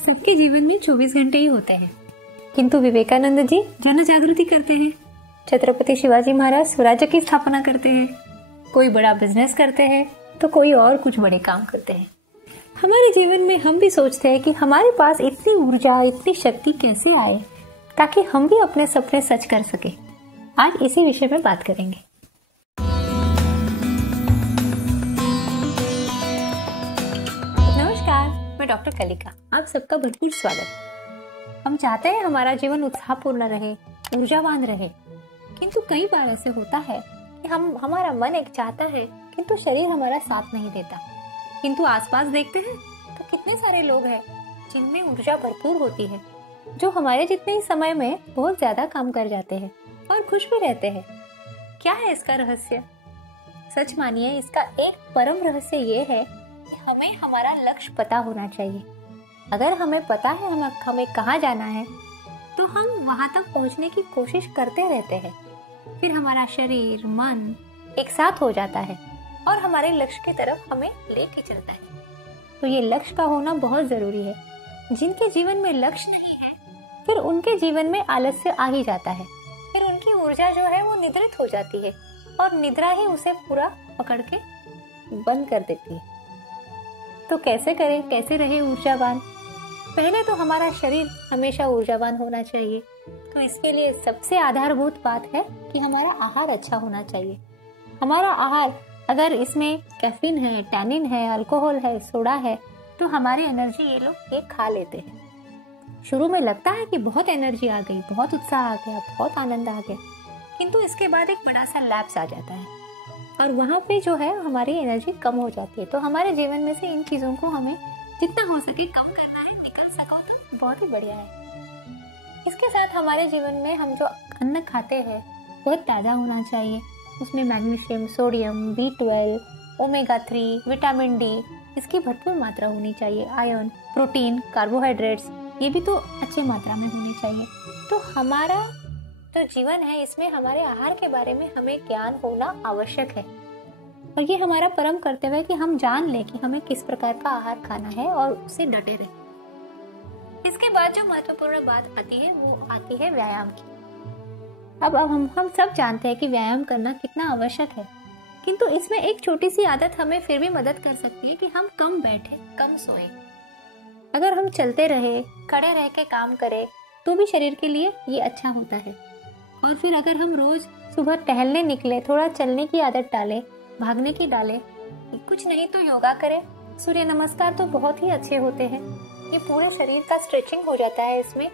सबके जीवन में 24 घंटे ही होते हैं, किंतु विवेकानंद जी जन जागृति करते हैं, छत्रपति शिवाजी महाराज स्वराज्य की स्थापना करते हैं, कोई बड़ा बिजनेस करते हैं तो कोई और कुछ बड़े काम करते हैं। हमारे जीवन में हम भी सोचते हैं कि हमारे पास इतनी ऊर्जा, इतनी शक्ति कैसे आए ताकि हम भी अपने सपने सच कर सके। आज इसी विषय में बात करेंगे। नमस्कार, मैं डॉक्टर कलिका, आप सबका भरपूर स्वागत। हम चाहते हैं हमारा जीवन उत्साहपूर्ण रहे, ऊर्जावान रहे, किंतु कई बार ऐसे होता है कि हमारा मन एक चाहता है किंतु शरीर हमारा साथ नहीं देता। किंतु आसपास देखते हैं तो कितने सारे लोग हैं जिनमें ऊर्जा भरपूर होती है, जो हमारे जितने ही समय में बहुत ज्यादा काम कर जाते हैं और खुश भी रहते हैं। क्या है इसका रहस्य? सच मानिए, इसका एक परम रहस्य ये है कि हमें हमारा लक्ष्य पता होना चाहिए। अगर हमें पता है हमें कहाँ जाना है तो हम वहां तक पहुंचने की कोशिश करते रहते हैं। फिर हमारा शरीर, मन एक साथ हो जाता है और हमारे लक्ष्य की तरफ हमें लेके चलता है। तो ये लक्ष्य का होना बहुत जरूरी है। जिनके जीवन में लक्ष्य नहीं है, फिर उनके जीवन में आलस्य आ ही जाता है। फिर उनकी ऊर्जा जो है वो निद्रित हो जाती है और निद्रा ही उसे पूरा पकड़ के बंद कर देती है। तो कैसे करें, कैसे रहे ऊर्जावान? पहले तो हमारा शरीर हमेशा ऊर्जावान होना चाहिए। तो इसके लिए सबसे आधारभूत बात है कि हमारा आहार अच्छा होना चाहिए। हमारा आहार अगर इसमें कैफीन है, टैनिन है, अल्कोहल है, सोडा है, तो हमारी एनर्जी ये लोग ये खा लेते हैं। शुरू में लगता है कि बहुत एनर्जी आ गई, बहुत उत्साह आ गया, बहुत आनंद आ गया, किंतु इसके बाद एक बड़ा सा लैप्स आ जाता है और वहाँ पे जो है हमारी एनर्जी कम हो जाती है। तो हमारे जीवन में से इन चीज़ों को हमें जितना हो सके कम करना है। निकल सको तो बहुत ही बढ़िया है। इसके साथ हमारे जीवन में हम जो अन्न खाते हैं बहुत ताज़ा होना चाहिए। उसमें magnesium, sodium, B12, omega 3, vitamin D इसकी भरपूर मात्रा होनी चाहिए। आयरन, प्रोटीन, कार्बोहाइड्रेट्स ये भी तो अच्छी मात्रा में होनी चाहिए। तो हमारा जो जीवन है इसमें हमारे आहार के बारे में हमें ज्ञान होना आवश्यक है और ये हमारा परम कर्तव्य है कि हम जान लें कि हमें किस प्रकार का आहार खाना है और उससे डटे रहें। इसके बाद जो महत्वपूर्ण बात आती है वो आती है व्यायाम की। अब हम सब जानते हैं कि व्यायाम करना कितना आवश्यक है, किंतु इसमें एक छोटी सी आदत हमें फिर भी मदद कर सकती है कि हम कम बैठे, कम सोए। अगर हम चलते रहे, खड़े रह के काम करें तो भी शरीर के लिए ये अच्छा होता है। और फिर अगर हम रोज सुबह टहलने निकले, थोड़ा चलने की आदत डालें, भागने की डालें, कुछ नहीं तो योगा करें, सूर्य नमस्कार तो बहुत ही अच्छे होते हैं। ये पूरे शरीर का स्ट्रेचिंग हो जाता है। इसमें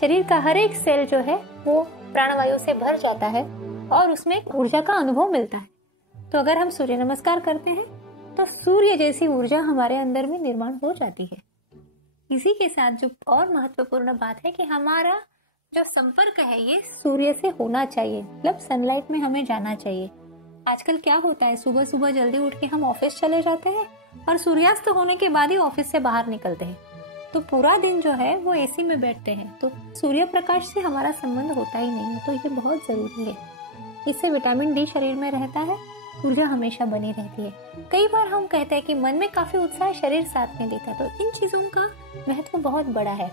शरीर का हर एक सेल जो है वो प्राणवायु से भर जाता है और उसमें एक ऊर्जा का अनुभव मिलता है। तो अगर हम सूर्य नमस्कार करते हैं तो सूर्य जैसी ऊर्जा हमारे अंदर में निर्माण हो जाती है। इसी के साथ जो और महत्वपूर्ण बात है कि हमारा जो संपर्क है ये सूर्य से होना चाहिए, मतलब सनलाइट में हमें जाना चाहिए। आजकल क्या होता है, सुबह सुबह जल्दी उठ के हम ऑफिस चले जाते हैं और सूर्यास्त होने के बाद ही ऑफिस से बाहर निकलते हैं। तो पूरा दिन जो है वो एसी में बैठते हैं, तो सूर्य प्रकाश से हमारा संबंध होता ही नहीं है। तो ये बहुत जरूरी है। इससे विटामिन डी शरीर में रहता है, ऊर्जा हमेशा बनी रहती है। कई बार हम कहते हैं कि मन में काफी उत्साह, शरीर साथ नहीं देता, तो इन चीजों का महत्व बहुत बड़ा है।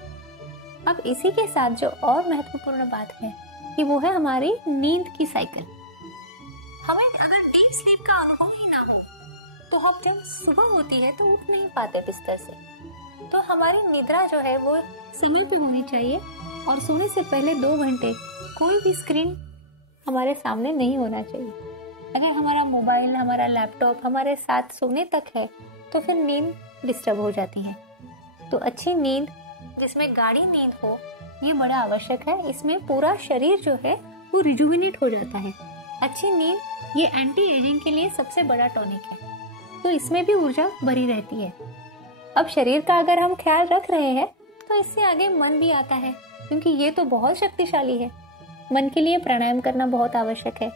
अब इसी के साथ जो और महत्वपूर्ण बात है कि वो है हमारी नींद की साइकिल। हमें अगर डीप स्लीप का अनुभव ही ना हो तो हम जब सुबह होती है तो उठ नहीं पाते बिस्तर से। तो हमारी निद्रा जो है वो समय पे होनी चाहिए और सोने से पहले 2 घंटे कोई भी स्क्रीन हमारे सामने नहीं होना चाहिए। अगर हमारा मोबाइल, हमारा लैपटॉप हमारे साथ सोने तक है तो फिर नींद डिस्टर्ब हो जाती है। तो अच्छी नींद जिसमें गाढ़ी नींद हो ये बड़ा आवश्यक है। इसमें पूरा शरीर जो है वो रिजुविनेट हो जाता है। अच्छी नींद ये एंटी एजिंग के लिए सबसे बड़ा टॉनिक है, तो इसमें भी ऊर्जा भरी रहती है। अब शरीर का अगर हम ख्याल रख रहे हैं तो इससे आगे मन भी आता है, क्योंकि ये तो बहुत शक्तिशाली है। मन के लिए प्राणायाम करना बहुत आवश्यक है।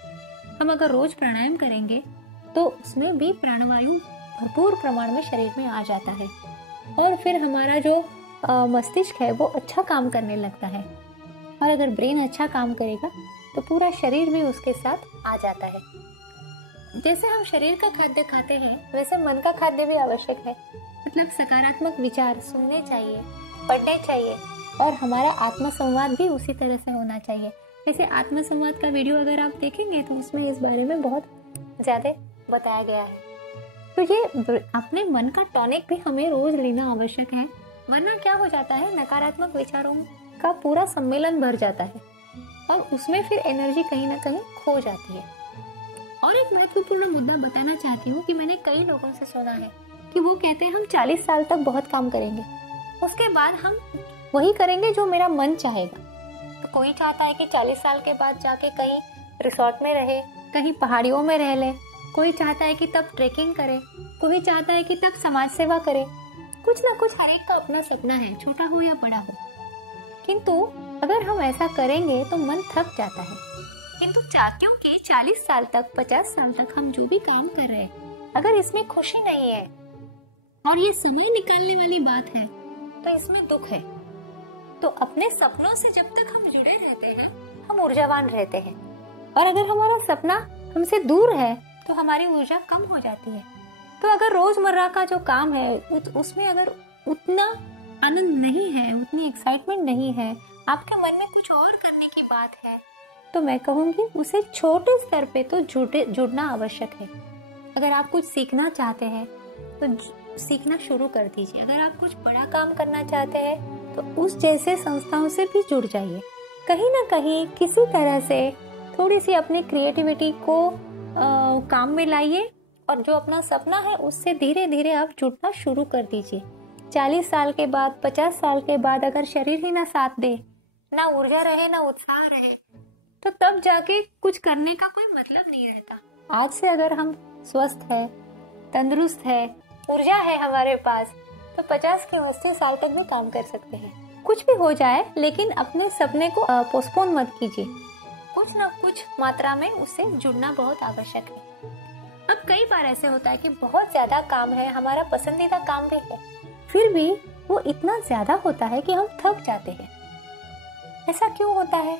हम अगर रोज प्राणायाम करेंगे तो उसमें भी प्राणवायु भरपूर प्रमाण में शरीर में आ जाता है और फिर हमारा जो मस्तिष्क है वो अच्छा काम करने लगता है। और अगर ब्रेन अच्छा काम करेगा तो पूरा शरीर भी उसके साथ आ जाता है। जैसे हम शरीर का खाद्य खाते हैं वैसे मन का खाद्य भी आवश्यक है। मतलब सकारात्मक विचार सुनने चाहिए, पढ़ने चाहिए और हमारा आत्म संवाद भी उसी तरह से होना चाहिए। जैसे आत्म संवाद का वीडियो अगर आप देखेंगे तो उसमें इस बारे में बहुत ज़्यादा बताया गया है। तो ये अपने मन का टॉनिक भी हमें रोज लेना आवश्यक है, वरना क्या हो जाता है, नकारात्मक विचारों का पूरा सम्मेलन भर जाता है और उसमें फिर एनर्जी कहीं ना कहीं खो जाती है। और एक महत्वपूर्ण मुद्दा बताना चाहती हूँ कि मैंने कई लोगों से सुना है कि वो कहते हैं हम 40 साल तक बहुत काम करेंगे, उसके बाद हम वही करेंगे जो मेरा मन चाहेगा। तो कोई चाहता है कि 40 साल के बाद जाके कहीं रिसोर्ट में रहे, कहीं पहाड़ियों में रह ले, कोई चाहता है कि तब ट्रेकिंग करे, कोई चाहता है कि तब समाज सेवा करे। कुछ ना कुछ हर एक का अपना सपना है, छोटा हो या बड़ा हो। किंतु अगर हम ऐसा करेंगे तो मन थक जाता है। किंतु क्योंकि 40 साल तक 50 साल तक हम जो भी काम कर रहे हैं, अगर इसमें खुशी नहीं है और ये समय निकालने वाली बात है तो इसमें दुख है। तो अपने सपनों से जब तक हम जुड़े रहते हैं हम ऊर्जावान रहते हैं, और अगर हमारा सपना हमसे दूर है तो हमारी ऊर्जा कम हो जाती है। तो अगर रोजमर्रा का जो काम है उसमें अगर उतना आनंद नहीं है, उतनी एक्साइटमेंट नहीं है, आपके मन में कुछ और करने की बात है, तो मैं कहूँगी उसे छोटे स्तर पे तो जुड़ना आवश्यक है। अगर आप कुछ सीखना चाहते हैं तो सीखना शुरू कर दीजिए। अगर आप कुछ बड़ा काम करना चाहते हैं तो उस जैसे संस्थाओं से भी जुड़ जाइए। कहीं ना कहीं किसी तरह से थोड़ी सी अपनी क्रिएटिविटी को काम में लाइए और जो अपना सपना है उससे धीरे धीरे आप जुड़ना शुरू कर दीजिए। 40 साल के बाद 50 साल के बाद अगर शरीर ही ना साथ दे, ना ऊर्जा रहे, ना उत्साह रहे, तो तब जाके कुछ करने का कोई मतलब नहीं रहता। आज से अगर हम स्वस्थ है, तंदुरुस्त है, ऊर्जा है हमारे पास, तो 50 के 80 साल तक भी काम कर सकते हैं। कुछ भी हो जाए लेकिन अपने सपने को पोस्टपोन मत कीजिए। कुछ ना कुछ मात्रा में उससे जुड़ना बहुत आवश्यक है। अब कई बार ऐसे होता है कि बहुत ज्यादा काम है, हमारा पसंदीदा काम भी है, फिर भी वो इतना ज्यादा होता है कि हम थक जाते हैं। ऐसा क्यों होता है?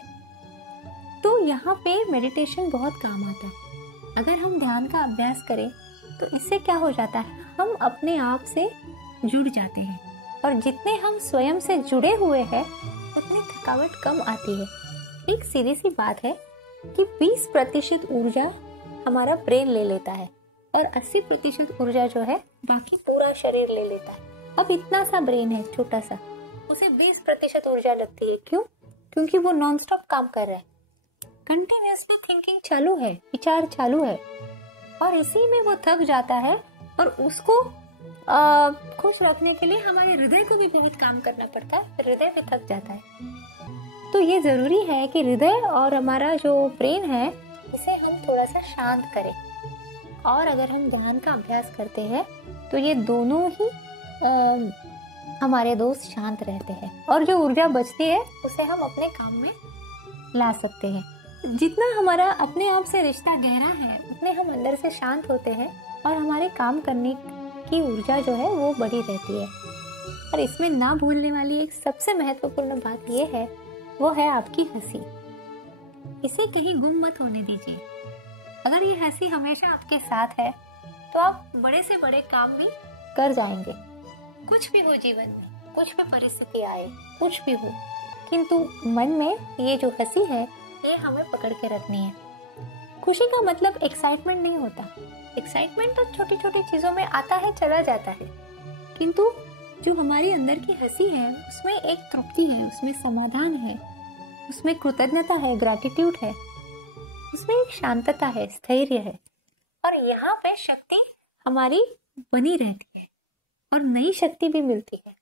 तो यहाँ पे मेडिटेशन बहुत काम आता है। अगर हम ध्यान का अभ्यास करें तो इससे क्या हो जाता है, हम अपने आप से जुड़ जाते हैं, और जितने हम स्वयं से जुड़े हुए हैं उतनी थकावट कम आती है। एक सीधी सी बात है कि 20% ऊर्जा हमारा ब्रेन ले लेता है और 80% ऊर्जा जो है बाकी पूरा शरीर ले लेता है। अब इतना सा ब्रेन है छोटा सा, उसे 20% ऊर्जा लगती है। क्यों? क्योंकि वो नॉन स्टॉप काम कर रहा है, कंटिन्यूअसली थिंकिंग चालू है, विचार चालू है, और इसी में वो थक जाता है। और उसको खुश रखने के लिए हमारे हृदय को भी बहुत काम करना पड़ता है, हृदय भी थक जाता है। तो ये जरूरी है कि हृदय और हमारा जो ब्रेन है इसे हम थोड़ा सा शांत करें। और अगर हम ध्यान का अभ्यास करते हैं तो ये दोनों ही हमारे दोस्त शांत रहते हैं, और जो ऊर्जा बचती है उसे हम अपने काम में ला सकते हैं। जितना हमारा अपने आप से रिश्ता गहरा है उतने हम अंदर से शांत होते हैं और हमारे काम करने की ऊर्जा जो है वो बढ़ी रहती है। और इसमें ना भूलने वाली एक सबसे महत्वपूर्ण बात ये है, वो है आपकी हंसी। इसे कहीं गुम मत होने दीजिए। अगर ये हंसी हमेशा आपके साथ है तो आप बड़े से बड़े काम भी कर जाएंगे। कुछ भी हो जीवन में, कुछ भी परिस्थिति आए, कुछ भी हो, किंतु मन में ये जो हंसी है ये हमें पकड़ के रखनी है। खुशी का मतलब एक्साइटमेंट नहीं होता। एक्साइटमेंट तो छोटी छोटी चीजों में आता है, चला जाता है, किंतु जो हमारी अंदर की हंसी है उसमें एक तृप्ति है, उसमें समाधान है, उसमें कृतज्ञता है, ग्रैटिट्यूड है, उसमें एक शांतता है, स्थैर्य है, और यहाँ पे शक्ति हमारी बनी रहती है और नई शक्ति भी मिलती है।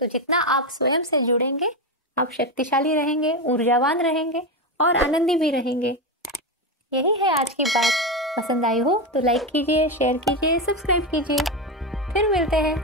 तो जितना आप स्वयं से जुड़ेंगे आप शक्तिशाली रहेंगे, ऊर्जावान रहेंगे और आनंदी भी रहेंगे। यही है आज की बात। पसंद आई हो तो लाइक कीजिए, शेयर कीजिए, सब्सक्राइब कीजिए। फिर मिलते हैं।